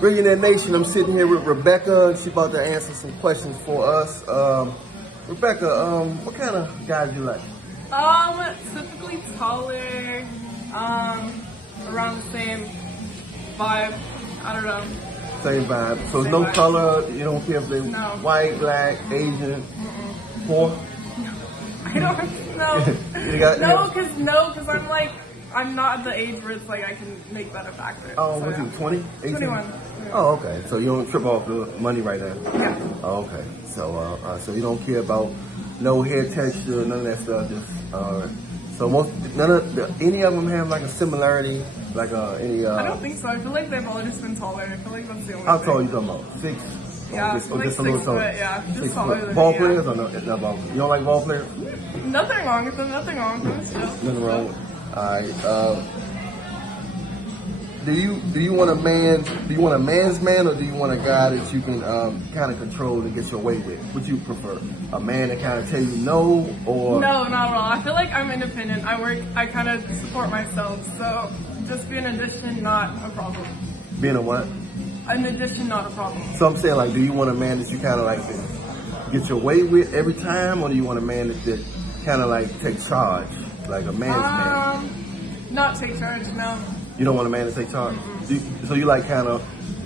Billionaire Nation, I'm sitting here with Rebecca. She's about to answer some questions for us. Rebecca, what kind of guys you like? Typically taller, around the same vibe. I don't know. Same vibe. So Same no vibe. color, you don't care if they're No. white, black, Asian, poor? I don't know. You got- because I'm not at the age where it's like I can make that a factor. Oh, so, what's yeah. you, 20? 18? 21. Oh, okay. So you don't trip off the money right now? Yeah. Oh, okay. So you don't care about no hair texture, none of that stuff. Just any of them have like a similarity, like any. I don't think so. I feel like they've all just been taller. I feel like that's the only How thing. tall you talking about? 6? Yeah, or like just a little 6 taller? foot, yeah. Just 6 taller foot. than Ball me, players or no? Not ball. You don't like ball players? Nothing wrong with them. Nothing wrong with them. It's chill. Nothing wrong with it. All right. Do you want a man? Do you want a man's man, or do you want a guy that you can kind of control and get your way with? What do you prefer? A man that kind of tell you no, or No, not at all. I feel like I'm independent. I kind of support myself. So just be an addition, not a problem. being a what? An addition, not a problem. So I'm saying, like, do you want a man that you kind of like get your way with every time, or do you want a man that kind of like takes charge, like a man's man? Not take charge, no. You don't want a man to take charge. So you like kind of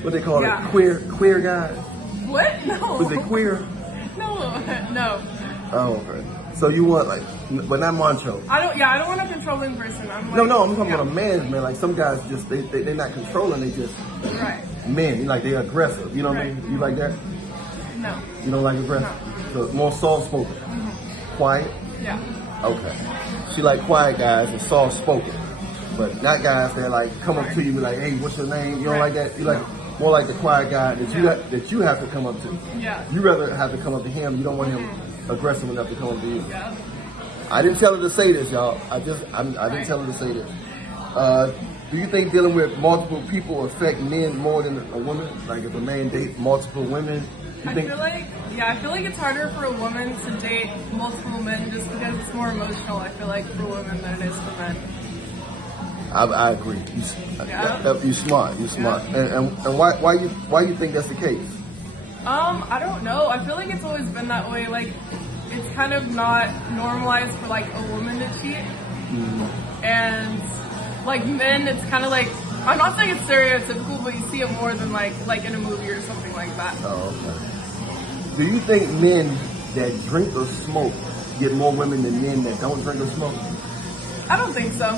what they call Yeah. it, queer guys? What? No. Was it queer? No. Oh, okay. So you want like, but not macho. I don't want a controlling person. I'm like, No, I'm talking about a man's man. Like some guys just they're not controlling. They just Right. men. Like they're aggressive. You know what I mean? You like that? No. You don't like aggressive? No. So more soft spoken, quiet. Yeah. Okay. She like quiet guys and soft spoken, but not guys that like come up to you and be like, hey, what's your name? You don't like that? You like more like the quiet guy that you have to come up to. Yeah. You rather have to come up to him. You don't want him aggressive enough to come up to you. Yeah. I didn't tell her to say this, y'all. I didn't tell her to say this. Do you think dealing with multiple people affect men more than a woman? Like if a man dates multiple women, you I think? feel like it's harder for a woman to date multiple men just because it's more emotional. I feel like for women than it is for men. I agree. You're smart. You're smart. And why you think that's the case? I don't know. I feel like it's always been that way. Like, it's kind of not normalized for like a woman to cheat, and like men, it's kind of like, I'm not saying it's stereotypical, but you see it more than like in a movie or something like that. Oh, okay. Do you think men that drink or smoke get more women than men that don't drink or smoke? I don't think so.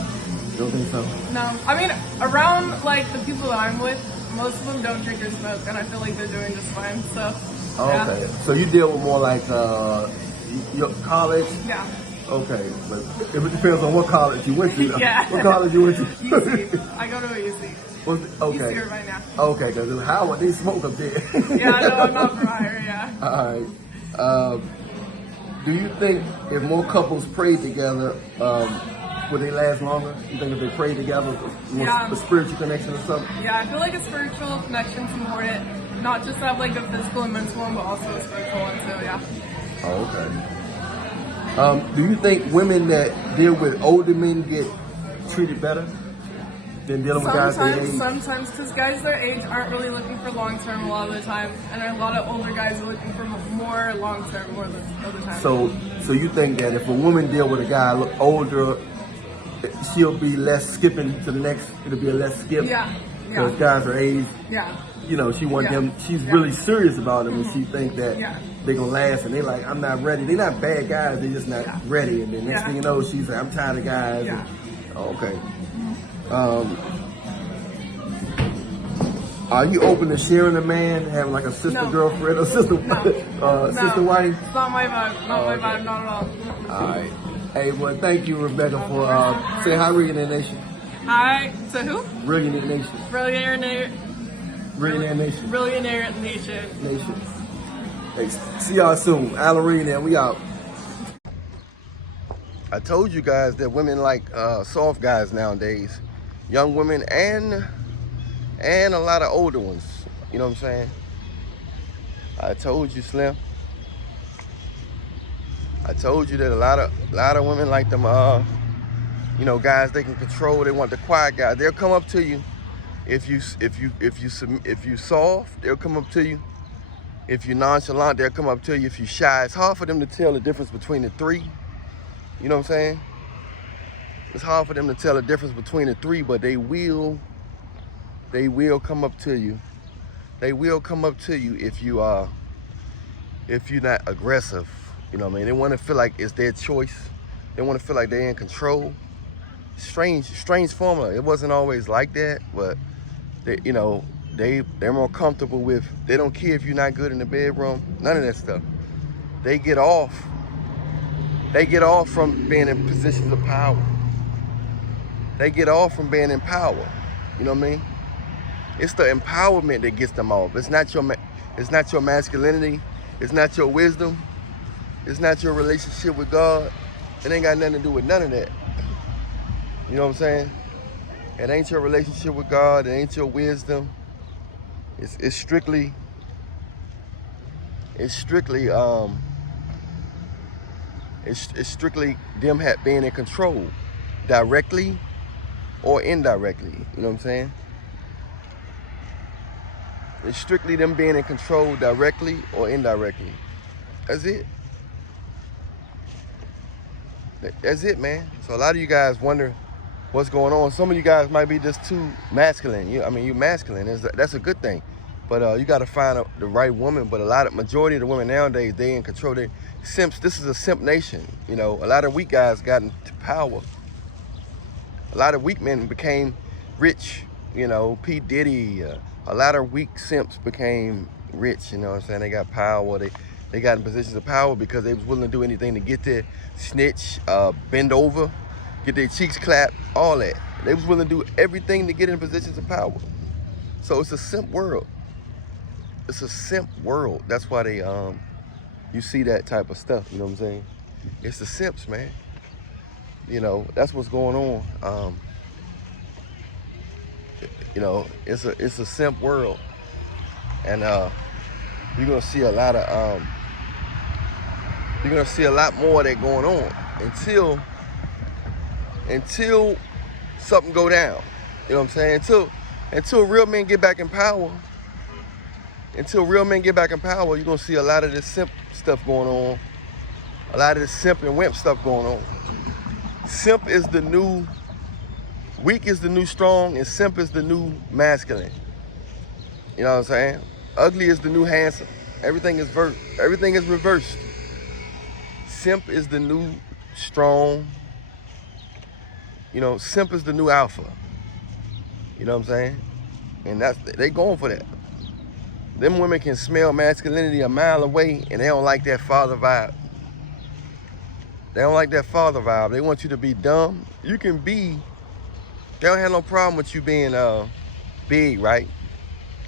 You don't think so? No. I mean, around like the people that I'm with, most of them don't drink or smoke, and I feel like they're doing just fine. So. Oh, Yeah. okay. So you deal with more like your college? Yeah. Okay, but it depends on what college you went to. Yeah. What college you went to? UC. I go to a UC. Okay. UC right now. Okay, because Howard, they smoke up there. Yeah, no, I'm not for hire, yeah. All right. Do you think if more couples prayed together, would they last longer? You think if they prayed together, Yeah. a spiritual connection or something? Yeah, I feel like a spiritual connection's important. Not just have like a physical and mental one, but also a spiritual one too, yeah. Oh, okay. Do you think women that deal with older men get treated better than dealing with guys their age? Sometimes, because guys their age aren't really looking for long-term a lot of the time, and a lot of older guys are looking for more long-term more than other times. So you think that if a woman deal with a guy older, she'll be less skipping to the next, it'll be a less skip? Yeah. Because guys are aged. Yeah. You know, she want Yeah. them, she's Yeah. really serious about them, and she think that Yeah. they're gonna last, and they like, I'm not ready. They're not bad guys, they're just not Yeah. ready. And then next Yeah. thing you know, she's like, I'm tired of guys. Yeah. Okay. Are you open to sharing a man, having like a sister No. girlfriend or sister No. sister wife? It's not my vibe. Not my Okay. vibe. Not at all. All right. Hey, well, thank you, Rebecca, for say hi, Millionaire Nation. Hi. To who? Millionaire Nation. Billionaire Millionaire Nation. Nation. Hey, see y'all soon. Alan and we out. I told you guys that women like soft guys nowadays. Young women and a lot of older ones. You know what I'm saying? I told you, Slim. I told you that a lot of women like them, guys they can control. They want the quiet guys. They'll come up to you If you soft, they'll come up to you. If you're nonchalant, they'll come up to you. If you're shy, it's hard for them to tell the difference between the three. You know what I'm saying? It's hard for them to tell the difference between the three, but they will come up to you. They will come up to you if you're not aggressive. You know what I mean? They want to feel like it's their choice. They want to feel like they're in control. Strange formula. It wasn't always like that, but they're more comfortable with. They don't care if you're not good in the bedroom. None of that stuff. They get off from being in positions of power. They get off from being in power. You know what I mean? It's the empowerment that gets them off. It's not your masculinity. It's not your wisdom. It's not your relationship with God. It ain't got nothing to do with none of that. You know what I'm saying? It ain't your relationship with God. It ain't your wisdom. It's strictly them being in control, directly or indirectly. You know what I'm saying? It's strictly them being in control, directly or indirectly. That's it. That's it, man. So a lot of you guys wonder what's going on. Some of you guys might be just too masculine. You're masculine. That's a good thing. But you got to find the right woman. But majority of the women nowadays, they in control. They simps. This is a simp nation. You know, a lot of weak guys got into power. A lot of weak men became rich. You know, P. Diddy. A lot of weak simps became rich. You know what I'm saying? They got power. They got in positions of power because they was willing to do anything to get there. Snitch, bend over, get their cheeks clapped, all that. They was willing to do everything to get in positions of power. So it's a simp world. It's a simp world. That's why they you see that type of stuff. You know what I'm saying? It's the simps, man. You know, that's what's going on. You know, it's a simp world, and you're gonna see a lot more of that going on until something go down. You know what I'm saying? Until real men get back in power. Until real men get back in power, you're gonna see a lot of this simp stuff going on. A lot of this simp and wimp stuff going on. Simp is the new. Weak is the new strong, and simp is the new masculine. You know what I'm saying? Ugly is the new handsome. Everything is reversed. Simp is the new strong. You know, simp is the new alpha. You know what I'm saying? And they going for that. Them women can smell masculinity a mile away, and they don't like that father vibe. They don't like that father vibe. They want you to be dumb. You can be. They don't have no problem with you being big, right?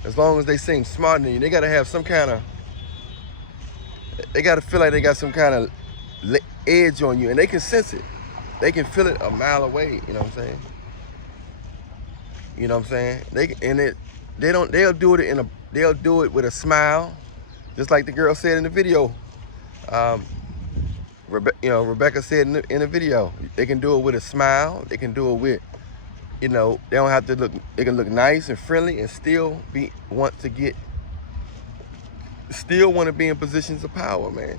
As long as they seem smarter than you. They gotta have some kind of. They gotta feel like they got some kind of edge on you, and they can sense it. They can feel it a mile away. You know what I'm saying? You know what I'm saying? They'll do it with a smile, just like the girl said in the video. Rebecca said in the video, they can do it with a smile. They can do it with. You know, they don't have to look. They can look nice and friendly and still want to be in positions of power, man.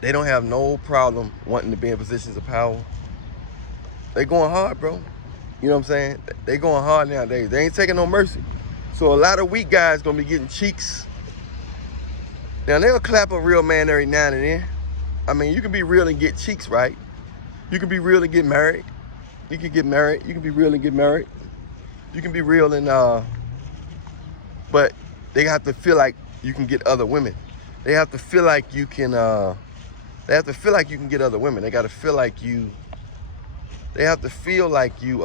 They don't have no problem wanting to be in positions of power. They going hard, bro. You know what I'm saying? They going hard nowadays. They ain't taking no mercy. So a lot of weak guys gonna be getting cheeks. Now they'll clap a real man every now and then. I mean, you can be real and get cheeks, right? You can be real and get married. You can get married. You can be real and get married. You can be real and but they have to feel like you can get other women. They have to feel like you can. They have to feel like you can get other women. They got to feel like you. They have to feel like you.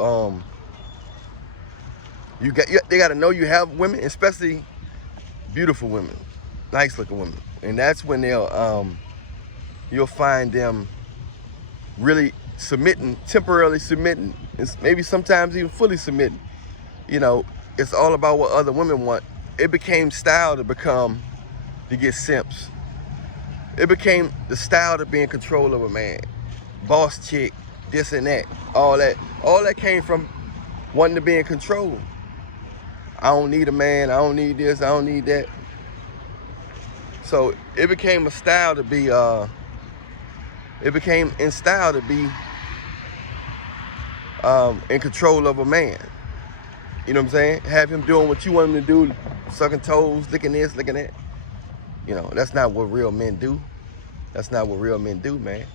They got to know you have women, especially beautiful women, nice looking women, and that's when you'll find them really submitting, temporarily submitting, maybe sometimes even fully submitting. You know, it's all about what other women want. It became style to get simps. It became the style to be in control of a man. Boss chick, this and that, all that. All that came from wanting to be in control. I don't need a man, I don't need this, I don't need that. So it became a style to be, it became in style to be in control of a man. You know what I'm saying? Have him doing what you want him to do, sucking toes, licking this, licking that. You know, that's not what real men do. That's not what real men do, man.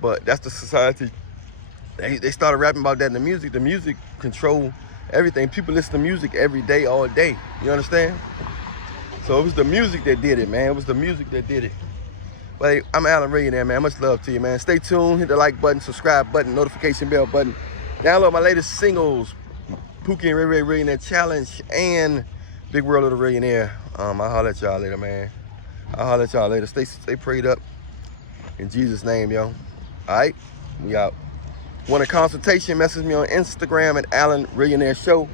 But that's the society. They started rapping about that in the music. The music control everything. People listen to music every day, all day. You understand? So it was the music that did it, man. It was the music that did it. But hey, I'm Alan Millionaire, man. Much love to you, man. Stay tuned. Hit the like button, subscribe button, notification bell button. Download my latest singles, Pookie and Ray Ray Millionaire Challenge and Big World of the Millionaire. I'll holler at y'all later, man. I'll holler at y'all later. Stay prayed up. In Jesus' name, yo. All right? We out. Want a consultation? Message me on Instagram at Alan Millionaire Show.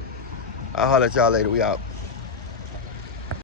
I'll holler at y'all later. We out.